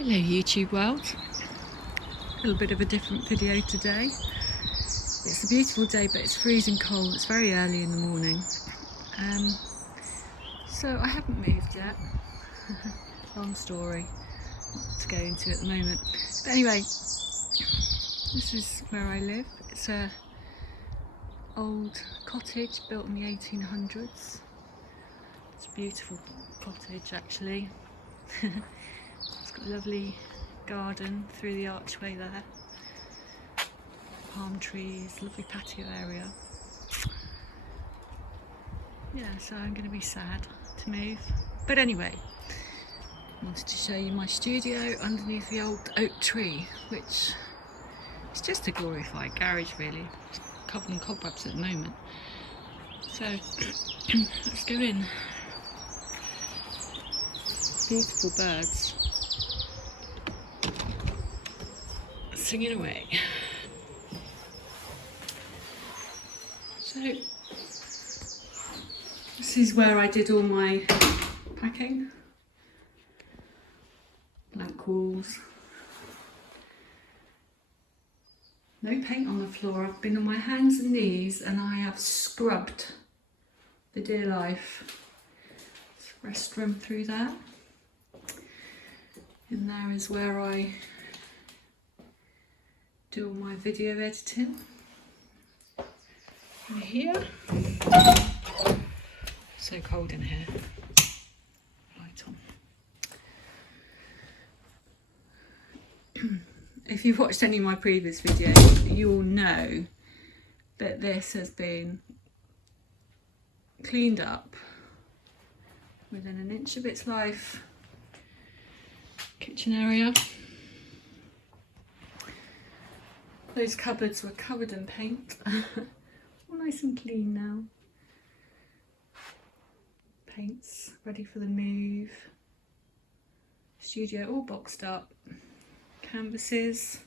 Hello YouTube world, a little bit of a different video today. It's a beautiful day but it's freezing cold, it's very early in the morning. So I haven't moved yet, long story, not to go into at the moment. But anyway, this is where I live. It's a old cottage built in the 1800s. It's a beautiful cottage actually. It's got a lovely garden through the archway there, palm trees, lovely patio area. Yeah, so I'm going to be sad to move. But anyway, I wanted to show you my studio underneath the old oak tree, which is just a glorified garage really. It's covered in cobwebs at the moment. So let's go in. Beautiful birds singing away. So this is where I did all my packing. Blank walls. No paint on the floor. I've been on my hands and knees and I have scrubbed the dear life. Restroom through there. And there is where I do all my video editing. And here, so cold in here. Light on. If you've watched any of my previous videos, you will know that this has been cleaned up within an inch of its life. Kitchen area. Those cupboards were covered in paint. All nice and clean now. Paints ready for the move. Studio all boxed up. Canvases.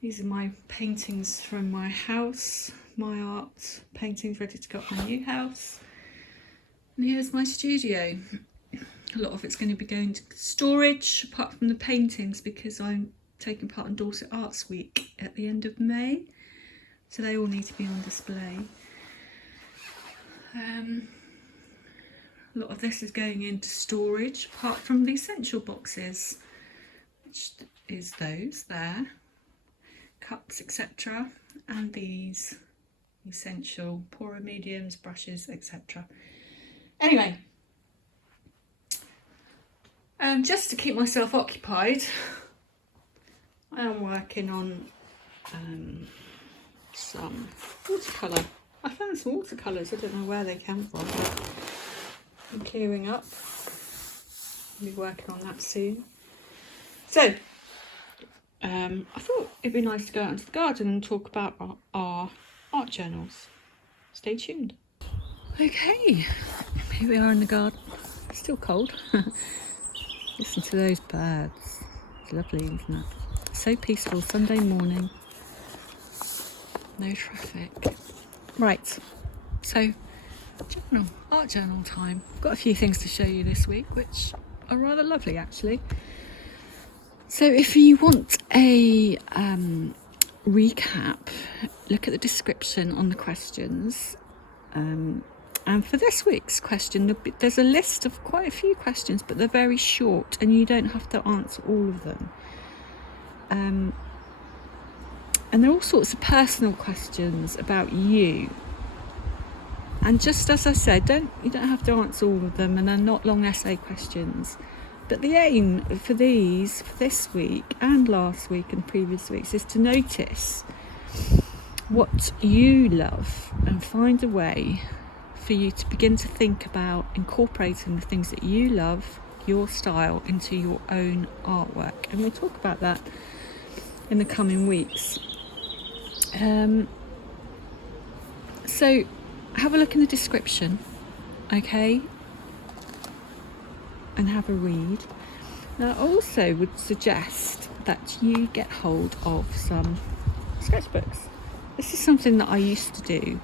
These are my paintings from my house. My art paintings ready to go up my new house. And here's my studio. A lot of it's going to be going to storage, apart from the paintings, because I'm taking part in Dorset Arts Week at the end of May. So they all need to be on display. A lot of this is going into storage, apart from the essential boxes, which is those there, cups, etc. And these essential poorer mediums, brushes, etc. Anyway, just to keep myself occupied, I am working on some watercolour. I found some watercolours, I don't know where they came from. I'm clearing up. I'll be working on that soon. So, I thought it'd be nice to go out into the garden and talk about our art journals. Stay tuned. Okay, here we are in the garden. It's still cold. Listen to those birds. It's lovely, isn't it? So peaceful, Sunday morning. No traffic. Right, so art journal time. I've got a few things to show you this week, which are rather lovely actually. So if you want a recap, look at the description on the questions. And for this week's question, there's a list of quite a few questions, but they're very short and you don't have to answer all of them. And there are all sorts of personal questions about you. And just as I said, you don't have to answer all of them, and they're not long essay questions. But the aim for these, for this week and last week and previous weeks, is to notice what you love and find a way for you to begin to think about incorporating the things that you love, your style, into your own artwork. And we'll talk about that in the coming weeks. So have a look in the description, okay, and have a read. Now I also would suggest that you get hold of some sketchbooks. This is something that I used to do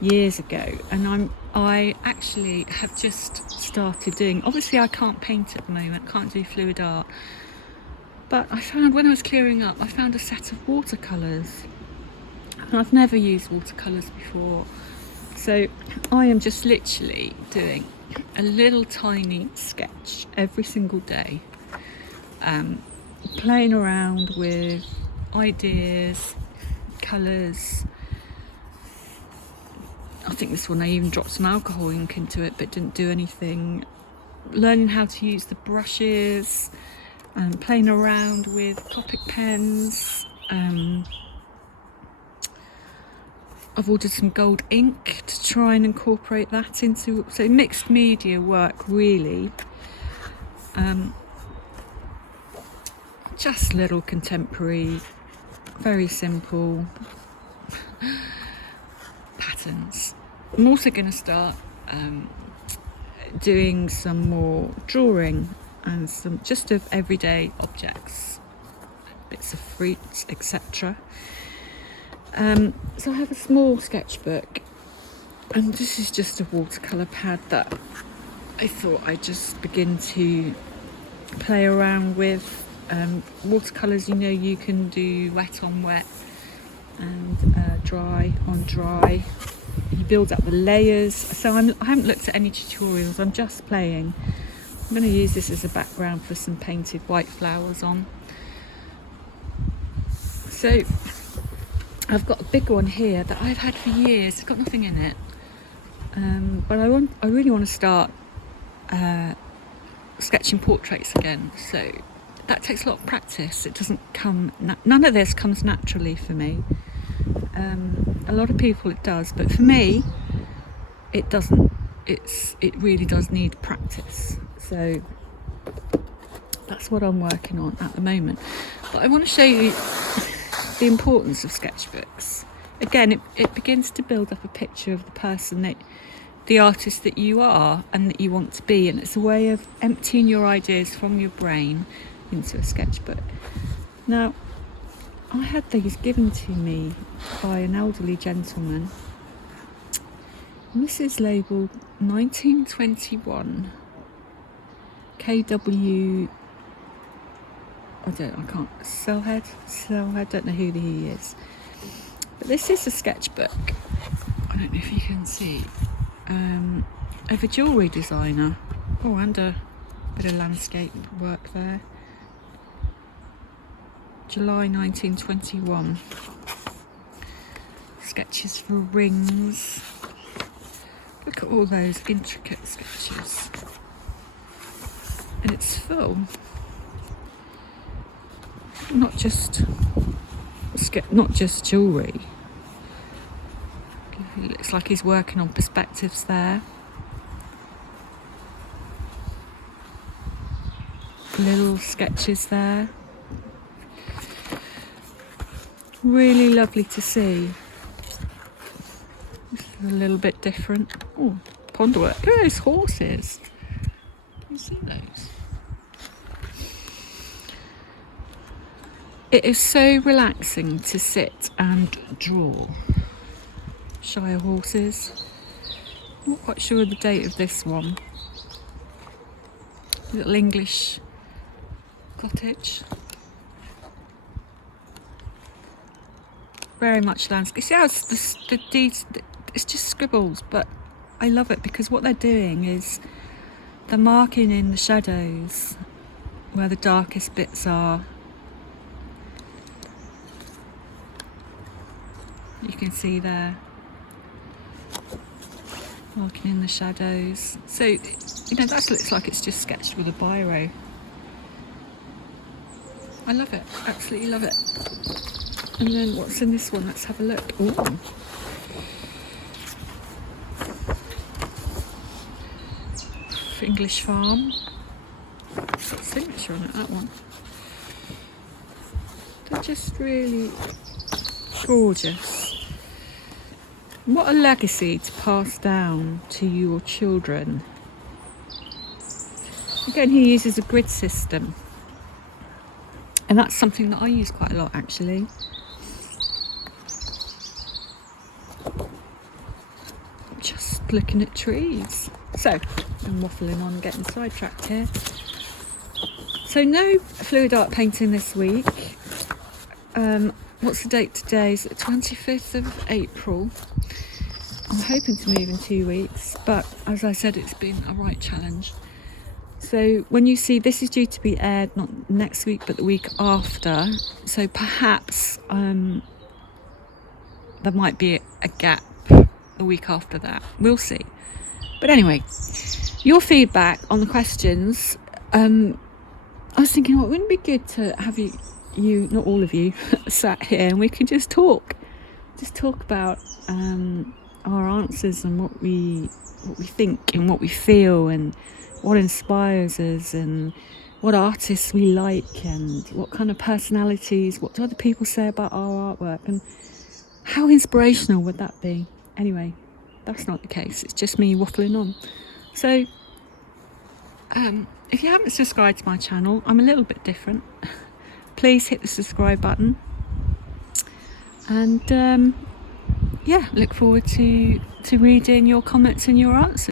years ago, and I actually have just started doing. Obviously I can't paint at the moment, can't do fluid art, but I found when I was clearing up, I found a set of watercolours, and I've never used watercolours before, so I am just literally doing a little tiny sketch every single day, playing around with ideas, colours. I think this one I even dropped some alcohol ink into it, but didn't do anything. Learning how to use the brushes, and playing around with Copic pens. I've ordered some gold ink to try and incorporate that into, so mixed media work really. Just little contemporary, very simple patterns. I'm also going to start doing some more drawing and some just of everyday objects, bits of fruits, etc. So I have a small sketchbook, and this is just a watercolour pad that I thought I'd just begin to play around with. Watercolours, you know, you can do wet on wet and dry on dry. You build up the layers. So I haven't looked at any tutorials, I'm just playing. I'm going to use this as a background for some painted white flowers on. So I've got a big one here that I've had for years. It's got nothing in it, but I really want to start sketching portraits again. So that takes a lot of practice. It doesn't come. None of this comes naturally for me. A lot of people it does, but for me, it doesn't. It really does need practice. So that's what I'm working on at the moment. But I want to show you the importance of sketchbooks. Again, it begins to build up a picture of the person the artist that you are and that you want to be, and it's a way of emptying your ideas from your brain into a sketchbook. Now, I had these given to me by an elderly gentleman, and this is labelled 1921 KW. I can't. Sellhead, don't know who he is. But this is a sketchbook, I don't know if you can see, of a jewellery designer. Oh, and a bit of landscape work there. July 1921. Sketches for rings. Look at all those intricate sketches. And it's full. Not just jewellery. It looks like he's working on perspectives there. Little sketches there. Really lovely to see. This is a little bit different. Oh, pond work. Look at those horses. Can you see those? It is so relaxing to sit and draw. Shire horses. Not quite sure of the date of this one. Little English cottage. Very much landscape. See how it's just scribbles, but I love it because what they're doing is they're marking in the shadows where the darkest bits are. You can see there, marking in the shadows. So, you know, that looks like it's just sketched with a biro. I love it, absolutely love it. And then what's in this one? Let's have a look. Ooh. English farm. Got signature on it, that one. They're just really gorgeous. What a legacy to pass down to your children. Again, he uses a grid system, and that's something that I use quite a lot actually. looking at trees. So I'm waffling on, getting sidetracked here. So no fluid art painting this week. What's the date today? Is it 25th of April? I'm hoping to move in 2 weeks, but as I said, it's been a right challenge. So when you see, this is due to be aired not next week but the week after, so perhaps there might be a gap the week after that. We'll see. But anyway, your feedback on the questions, I was thinking, well, wouldn't it be good to have you, not all of you, sat here and we could just talk about our answers and what we think and what we feel and what inspires us and what artists we like and what kind of personalities, what do other people say about our artwork, and how inspirational would that be? Anyway, that's not the case. It's just me waffling on. So if you haven't subscribed to my channel, I'm a little bit different. Please hit the subscribe button, and look forward to reading your comments and your answers.